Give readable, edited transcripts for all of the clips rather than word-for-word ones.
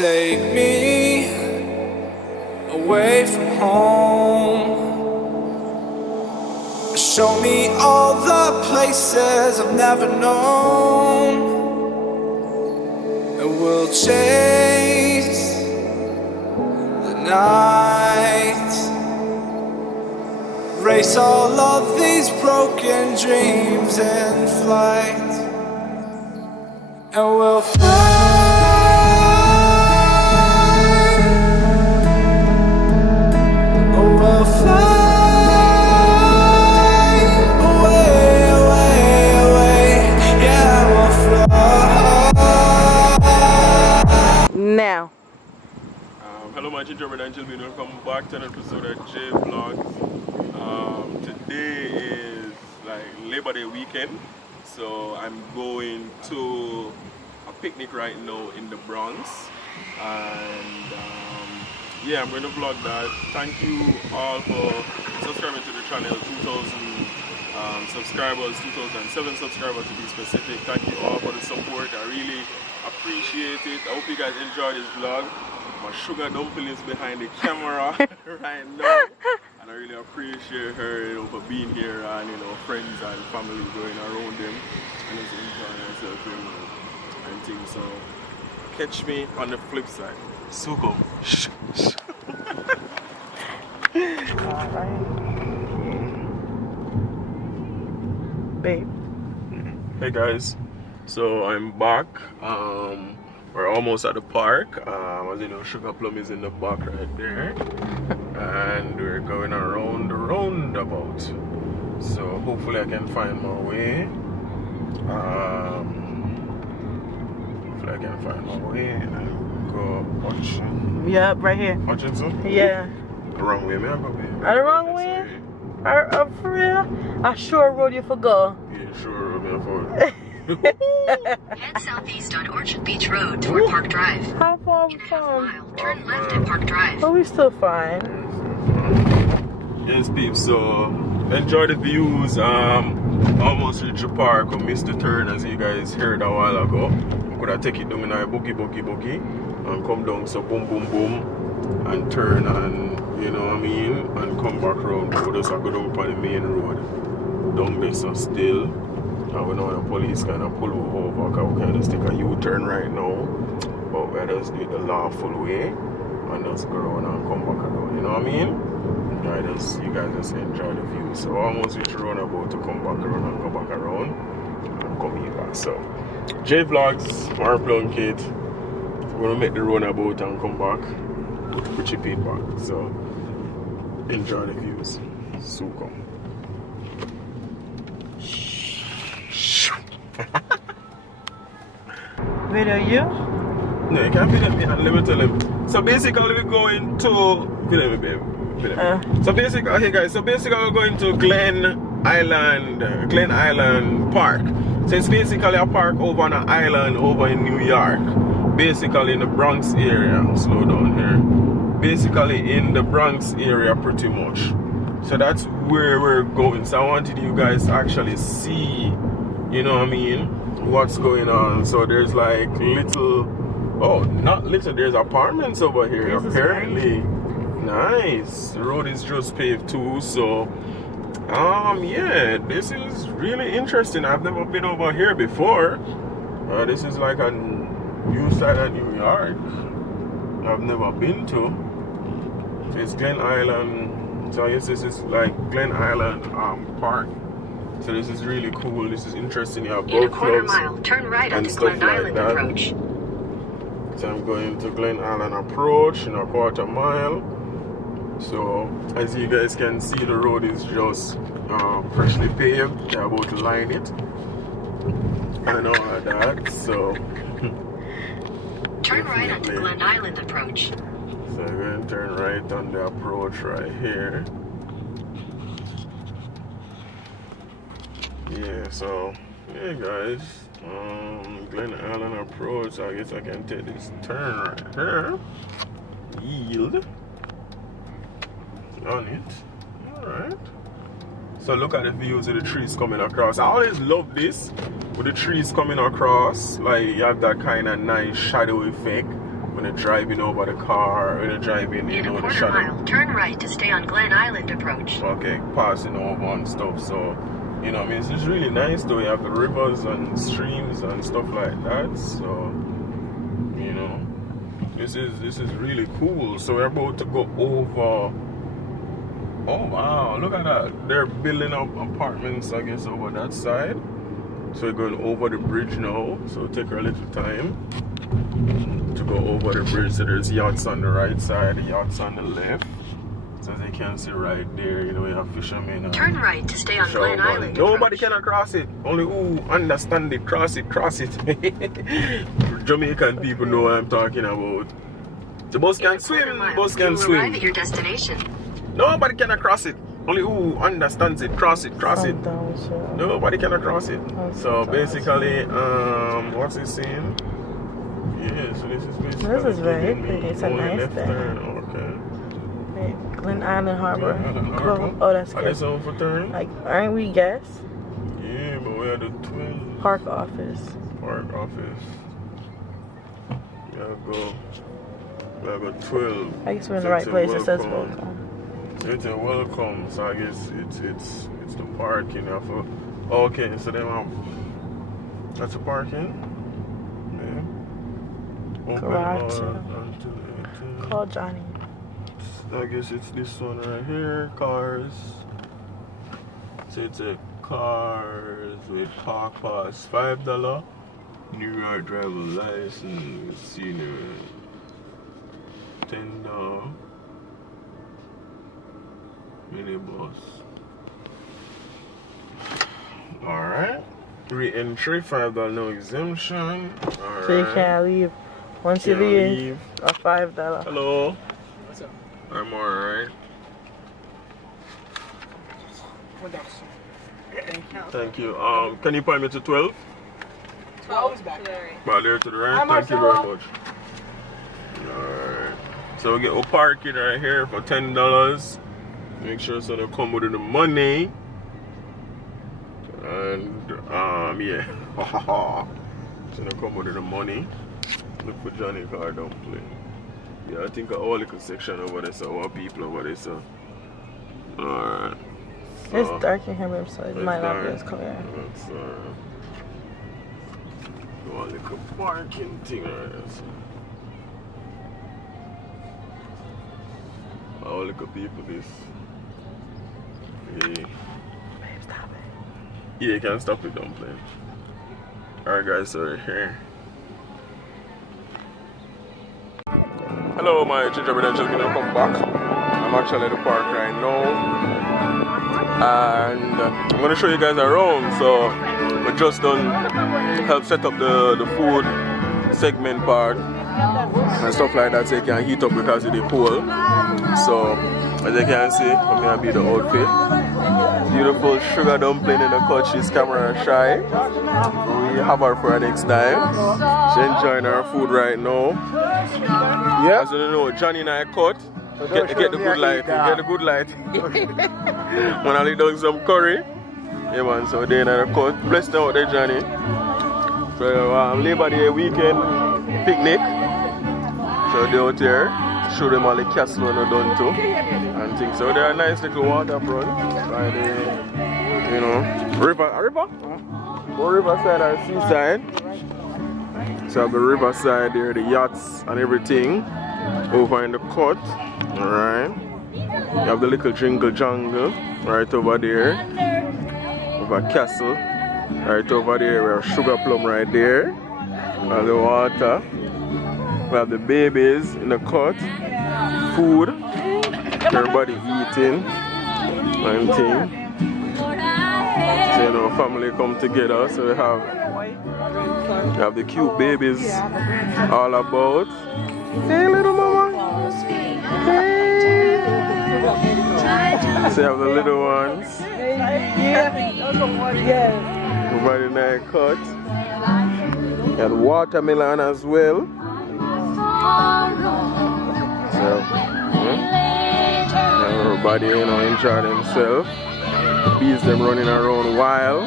take me away from home. Show me all the places I've never known, and we'll chase the night, race all of these broken dreams in flight, and we'll fly. Now. Hello my children and gentlemen, welcome back to another episode of JVLOGS. Today is like Labor Day weekend, so I'm going to a picnic right now in the Bronx, and yeah, I'm going to vlog that. Thank you all for subscribing to the channel. 2,000 subscribers, 2,007 subscribers to be specific. Thank you all for the support. I really appreciate it. I hope you guys enjoy this vlog. My sugar dumpling is behind the camera right now, and I really appreciate her, you know, for being here, and you know, friends and family going around them and just enjoying myself, you know, and things. So catch me on the flip side. Suko. Alright. Babe. Hey guys, so I'm back. We're almost at the park. As you know, Sugar Plum is in the back right there, and we're going around the roundabout. So hopefully I can find my way. Hopefully I can find my way and go Hutchinson. Yeah, right here. Hutchinson? Yeah. The wrong way, man. I go The wrong way? For real? I sure road you for go. Yeah, sure road me for. Head southeast on Orchard Beach Road toward Park Drive. How far we In a from? half mile, turn left at Park Drive. Oh, we still fine. Yes, peeps, so enjoy the views. Almost reached the park. I missed the turn, as you guys heard a while ago. I could have taken it down in a boogie and come down, so boom boom boom, and turn, and you know what I mean, and come back around. But just I go down on the main road down there, so still we know the police kind of pull over, because we can just take a U-turn right now, but we just do it the lawful way and just go around and come back around, you know what I mean? You guys just enjoy the view. So almost reach the roundabout to come back around and go back around and come here back. So JVLOGS, our Plunkett, we're gonna make the roundabout and come back, we chip it back. So enjoy the views. So come. Video you? No, you can't video me, and let me tell him. So basically we're going to video me, babe. So basically, okay guys, so basically we're going to Glen Island Park. So it's basically a park over on an island over in New York, basically in the Bronx area. Slow down here. Basically in the Bronx area pretty much. So that's where we're going. So I wanted you guys to actually see, you know what I mean, what's going on. So there's like little, oh not little, there's apartments over here apparently. Nice. The road is just paved too, so yeah, this is really interesting. I've never been over here before. This is like a new side of New York I've never been to. So it's Glen Island. So I guess this is like Glen Island Park. So this is really cool. This is interesting. You have In a boat quarter clubs mile, turn right and onto stuff Glen like Island that. approach. So I'm going to Glen Island approach in a quarter mile. So as you guys can see, the road is just freshly paved. They're about to line it and all of that. So Turn right onto Glen Island approach. So we're going to turn right on the approach right here. Yeah, so yeah guys, Glen Island approach. I guess I can take this turn right here. Yield on it. Alright. So look at the views of the trees coming across. I always love this with the trees coming across. Like you have that kind of nice shadow effect when you're driving over the car, when you're driving, you In a know, the quarter shadow. mile, turn right to stay on Glen Island approach. Okay, passing over and stuff. So, you know, I mean, it's just really nice though. You have the rivers and streams and stuff like that. So, you know, this is really cool. So we're about to go over. Oh wow, look at that. They're building up apartments, I guess, over that side. So we're going over the bridge now. So it'll take a little time to go over the bridge. So there's yachts on the right side, yachts on the left. So as you can see right there, you know, we have fishermen. Turn right to stay on Glen Island Nobody approach. cannot cross it. Only who understand it, cross it, cross it. Jamaican people know what I'm talking about. The bus In a can swim, quarter mile, bus you can will arrive at swim. your destination. Nobody cannot cross it. Only who understands it, cross it, cross it. Nobody cannot cross it. So basically, what's it saying? Yeah, so this is basically. This is very pretty. It's a only nice left thing. turn. Okay. Wait, Glen Island Harbor. Glen Island Cool. Harbor. Oh, that's Are they good. sound for turn? Like, aren't we guests? Yeah, but we are the twin Park office. park office. We gotta go 12. I guess we're in So the right it's a place. It says welcome. welcome. So it's a welcome. So I guess it's the parking. Okay, so then that's a parking. Yeah. Open Garage sale. until 18. Call Johnny. I guess it's this one right here. Cars. So it's a cars with park pass $5. New York driver license. Senior $10. Minibus. Alright. Re-entry, $5 no exemption. Alright. So you can't leave. Once you Can't leave, a $5. Hello. What's up? I'm alright. Thank you. Can you point me to 12? 12 is back. Right there to the right. Thank you very much. Alright. So we get a parking right here for $10. Make sure so they come with the money. And yeah. So they come with the money. Look for Johnny car don't play. Yeah, I think all the section over there, so all people over there, so alright. So, It's dark in here, so it might not be as clear. That's all little parking thing right there. So. All little people this. Yeah. Babe, stop it. Yeah, you can stop it, don't play. Alright guys, so we're here. Hello my gingerbread and just gonna come back. I'm actually at the park right now. And I'm gonna show you guys around. So we just done help set up the food segment part and stuff like that so you can heat up because of the cold. So as you can see, I'm gonna be the outfit. Beautiful sugar dumpling in the cut. She's camera shy. We have her for her next time. She's enjoying her food right now. Yeah. As you know, Johnny and I cut. Get the good light. Get the good light. When I lay down some curry. Yeah man, so they're in the cut. Blessed out there, Johnny. So Labor Day weekend picnic. So they're out here. Show them all the castle when they're done too. And things. So they're a nice little waterfront. By the, you know, river. Or riverside or seaside. So the riverside there, the yachts and everything. Over in the cut. Alright. You have the little jingle jungle right over there. Over castle. Right over there, we have sugar plum right there. We have the water. We have the babies in the cut. Food. Everybody eating. And thing. So you know, family come together. So we have the cute babies all about. Hey little mama. Hey. So you have the little ones. Over the night cut. And watermelon as well. So everybody, you know, enjoy themselves. Bees them running around wild.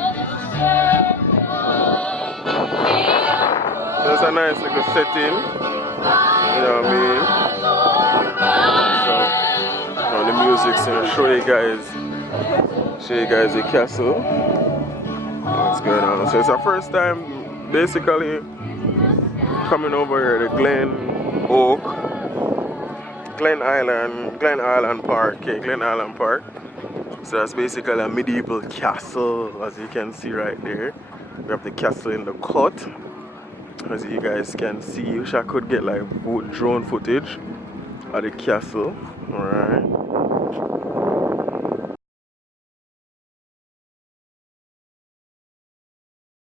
So it's a nice little setting. know what I mean? So, on the music, so show you guys the castle. What's going on? So it's our first time basically coming over here to Glen Island Park. Okay, Glen Island Park. So that's basically a medieval castle, as you can see right there. We have the castle in the cut. As you guys can see, wish I could get like drone footage of the castle. Alright.